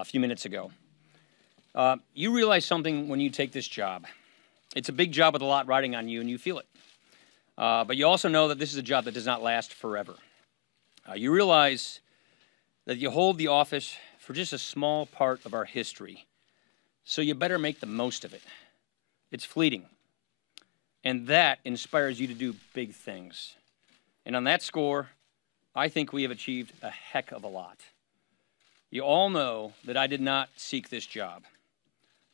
a few minutes ago. You realize something when you take this job. It's a big job with a lot riding on you, and you feel it. But you also know that this is a job that does not last forever. You realize that you hold the office for just a small part of our history, so you better make the most of it. It's fleeting, and that inspires you to do big things. And on that score, I think we have achieved a heck of a lot. You all know that I did not seek this job.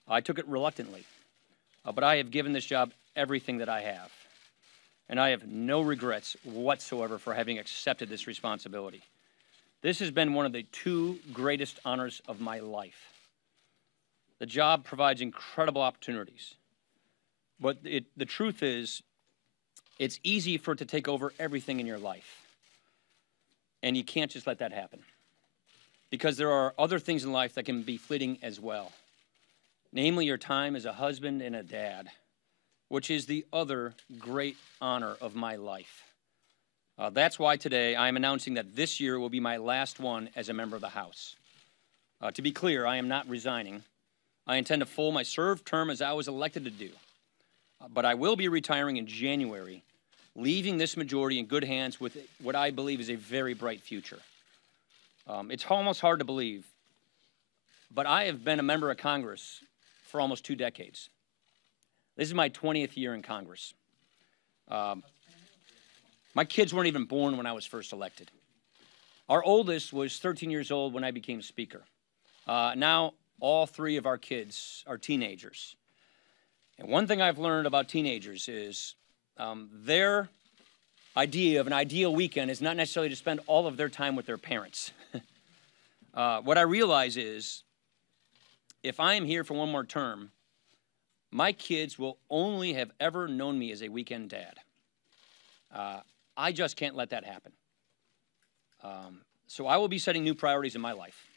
I took it reluctantly, but I have given this job everything that I have. And I have no regrets whatsoever for having accepted this responsibility. This has been one of the two greatest honors of my life. The job provides incredible opportunities. But the truth is, it's easy for it to take over everything in your life. And you can't just let that happen. Because there are other things in life that can be fleeting as well. Namely, your time as a husband and a dad, which is the other great honor of my life. That's why today I am announcing that this year will be my last one as a member of the House. To be clear, I am not resigning. I intend to full my served term as I was elected to do. But I will be retiring in January, leaving this majority in good hands with what I believe is a very bright future. It's almost hard to believe, but I have been a member of Congress for almost 2 decades. This is my 20th year in Congress. My kids weren't even born when I was first elected. Our oldest was 13 years old when I became Speaker. Now, all 3 of our kids are teenagers. And one thing I've learned about teenagers is their idea of an ideal weekend is not necessarily to spend all of their time with their parents. What I realize is, if I am here for one more term, my kids will only have ever known me as a weekend dad. I just can't let that happen. So I will be setting new priorities in my life,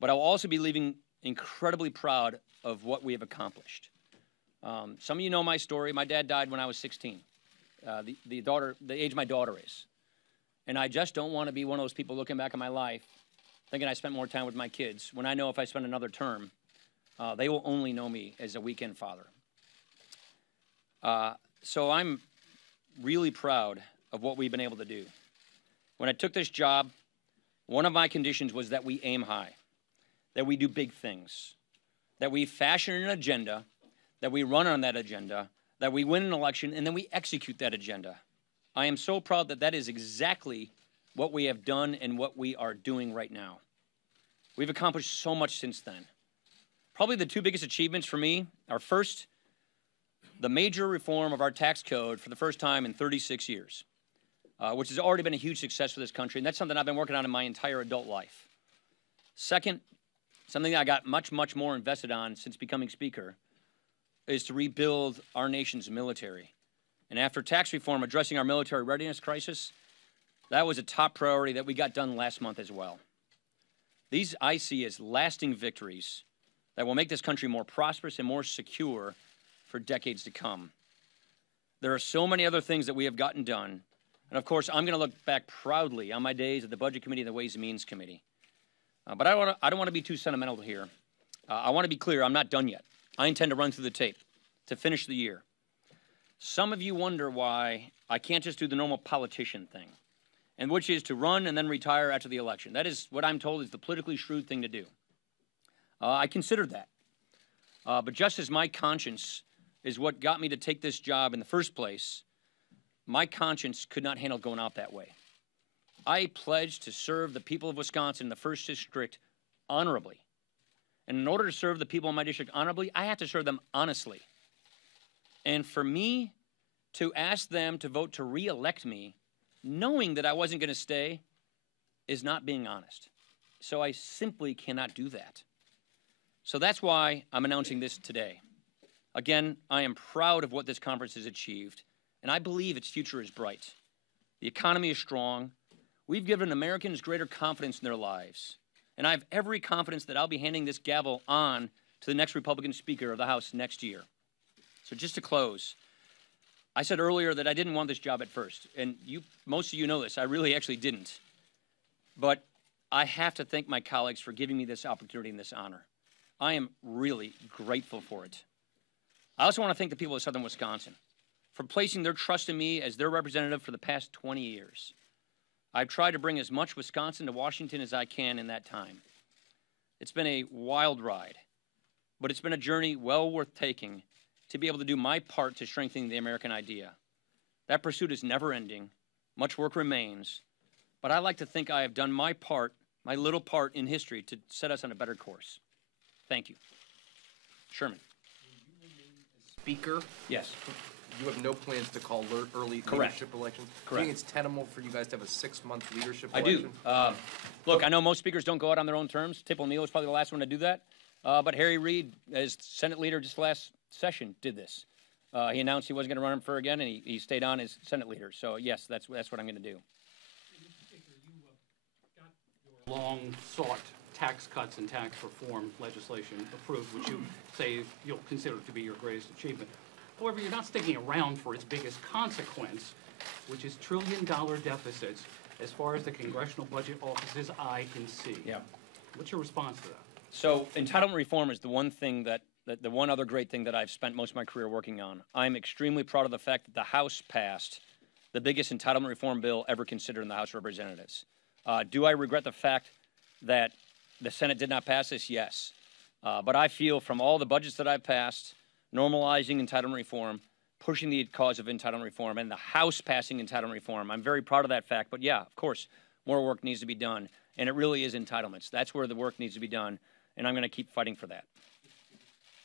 but I will also be leaving incredibly proud of what we have accomplished. Some of you know my story. My dad died when I was 16, the age my daughter is. And I just don't want to be one of those people looking back on my life thinking I spent more time with my kids, when I know if I spend another term, they will only know me as a weekend father. So I'm really proud of what we've been able to do. When I took this job, one of my conditions was that we aim high, that we do big things, that we fashion an agenda, that we run on that agenda, that we win an election, and then we execute that agenda. I am so proud that that is exactly what we have done and what we are doing right now. We've accomplished so much since then. Probably the 2 biggest achievements for me are, first, the major reform of our tax code for the first time in 36 years, which has already been a huge success for this country, and that's something I've been working on in my entire adult life. Second, something I got much, much more invested on since becoming Speaker, is to rebuild our nation's military. And after tax reform addressing our military readiness crisis, that was a top priority that we got done last month as well. These I see as lasting victories that will make this country more prosperous and more secure for decades to come. There are so many other things that we have gotten done. And of course, I'm going to look back proudly on my days at the Budget Committee and the Ways and Means Committee. But I don't want to be too sentimental here. I want to be clear, I'm not done yet. I intend to run through the tape to finish the year. Some of you wonder why I can't just do the normal politician thing, and which is to run and then retire after the election. That is what I'm told is the politically shrewd thing to do. I considered that. But just as my conscience is what got me to take this job in the first place, my conscience could not handle going out that way. I pledged to serve the people of Wisconsin in the 1st District honorably. And in order to serve the people in my district honorably, I have to serve them honestly. And for me to ask them to vote to re-elect me, knowing that I wasn't going to stay, is not being honest. So I simply cannot do that. So that's why I'm announcing this today. Again, I am proud of what this conference has achieved, and I believe its future is bright. The economy is strong. We've given Americans greater confidence in their lives. And I have every confidence that I'll be handing this gavel on to the next Republican Speaker of the House next year. So just to close, I said earlier that I didn't want this job at first. And most of you know this. I really actually didn't. But I have to thank my colleagues for giving me this opportunity and this honor. I am really grateful for it. I also want to thank the people of Southern Wisconsin for placing their trust in me as their representative for the past 20 years. I've tried to bring as much Wisconsin to Washington as I can in that time. It's been a wild ride, but it's been a journey well worth taking to be able to do my part to strengthening the American idea. That pursuit is never ending. Much work remains, but I like to think I have done my part, my little part in history to set us on a better course. Thank you. Sherman. Speaker? Yes. You have no plans to call early leadership elections? Correct. I think it's tenable for you guys to have a 6-month leadership I election? do. Look, I know most speakers don't go out on their own terms. Tip O'Neill was probably the last one to do that. But Harry Reid, as Senate leader just last session, did this. He announced he wasn't going to run for again, and he stayed on as Senate leader. So, yes, that's what I'm going to do. Mr. Speaker, you got your long-sought tax cuts and tax reform legislation approved, which you say you'll consider to be your greatest achievement. However, you're not sticking around for its biggest consequence, which is trillion-dollar deficits as far as the Congressional Budget Office's eye can see. Yeah. What's your response to that? So entitlement reform is the one thing the one other great thing that I've spent most of my career working on. I'm extremely proud of the fact that the House passed the biggest entitlement reform bill ever considered in the House of Representatives. Do I regret the fact that the Senate did not pass this? Yes. But I feel from all the budgets that I've passed, normalizing entitlement reform, pushing the cause of entitlement reform, and the House passing entitlement reform, I'm very proud of that fact. But yeah, of course, more work needs to be done. And it really is entitlements. That's where the work needs to be done. And I'm going to keep fighting for that.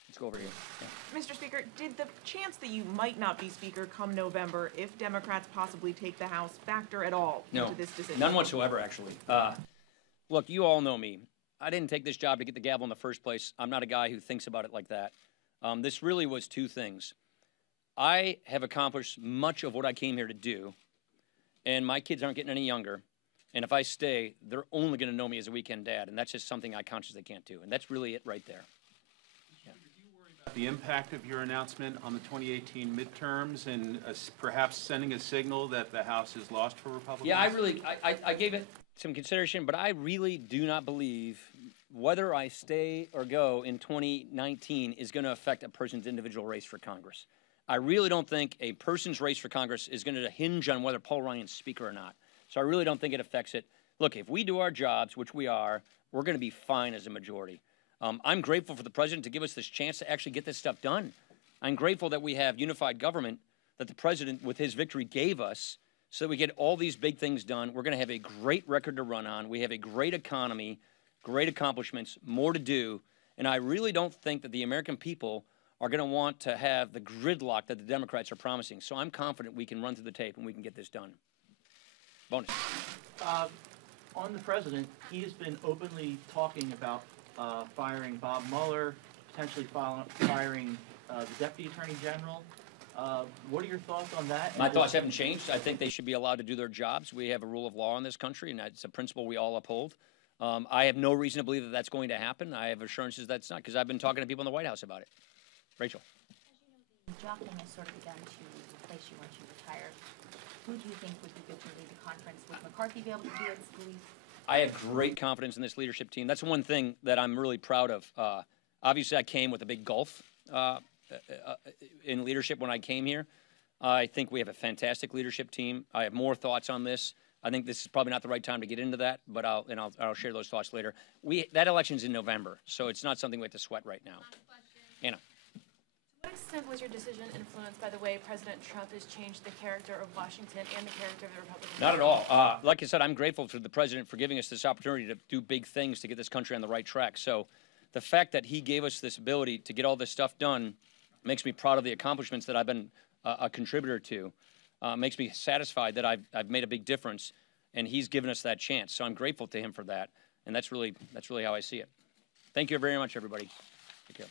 Let's go over here. Yeah. Mr. Speaker, did the chance that you might not be Speaker come November, if Democrats possibly take the House, factor at all into this decision? None whatsoever, actually. Look, you all know me. I didn't take this job to get the gavel in the first place. I'm not a guy who thinks about it like that. This really was two things. I have accomplished much of what I came here to do, and my kids aren't getting any younger. And if I stay, they're only going to know me as a weekend dad, and that's just something I consciously can't do. And that's really it right there. Yeah. Do you worry about the impact of your announcement on the 2018 midterms and perhaps sending a signal that the House is lost for Republicans? Yeah, I gave it some consideration, but I really do not believe whether I stay or go in 2019 is going to affect a person's individual race for Congress. I really don't think a person's race for Congress is going to hinge on whether Paul Ryan's Speaker or not. So I really don't think it affects it. Look, if we do our jobs, which we are, we're going to be fine as a majority. I'm grateful for the president to give us this chance to actually get this stuff done. I'm grateful that we have unified government that the president, with his victory, gave us so that we get all these big things done. We're going to have a great record to run on. We have a great economy, great accomplishments, more to do. And I really don't think that the American people are going to want to have the gridlock that the Democrats are promising. So I'm confident we can run through the tape and we can get this done. Bonus. On the president, he has been openly talking about firing Bob Mueller, potentially firing the Deputy Attorney General. What are your thoughts on that? My thoughts haven't changed. I think they should be allowed to do their jobs. We have a rule of law in this country, and that's a principle we all uphold. I have no reason to believe that that's going to happen. I have assurances that's not, because I've been talking to people in the White House about it. Rachel. As you know, the jockeying has sort of begun to replace you once you retire. Who do you think would be good to lead the conference? Would McCarthy be able to do it? Scalise? I have great confidence in this leadership team. That's one thing that I'm really proud of. Obviously, I came with a big gulf in leadership when I came here. I think we have a fantastic leadership team. I have more thoughts on this. I think this is probably not the right time to get into that, but I'll share those thoughts later. That election's in November, so it's not something we have to sweat right now. Anna. To what extent was your decision influenced by the way President Trump has changed the character of Washington and the character of the Republican Party? Not at all. Like I said, I'm grateful to the president for giving us this opportunity to do big things to get this country on the right track. So the fact that he gave us this ability to get all this stuff done makes me proud of the accomplishments that I've been a contributor to. Makes me satisfied that I've made a big difference, and he's given us that chance. So I'm grateful to him for that, and that's really how I see it. Thank you very much, everybody. Take care.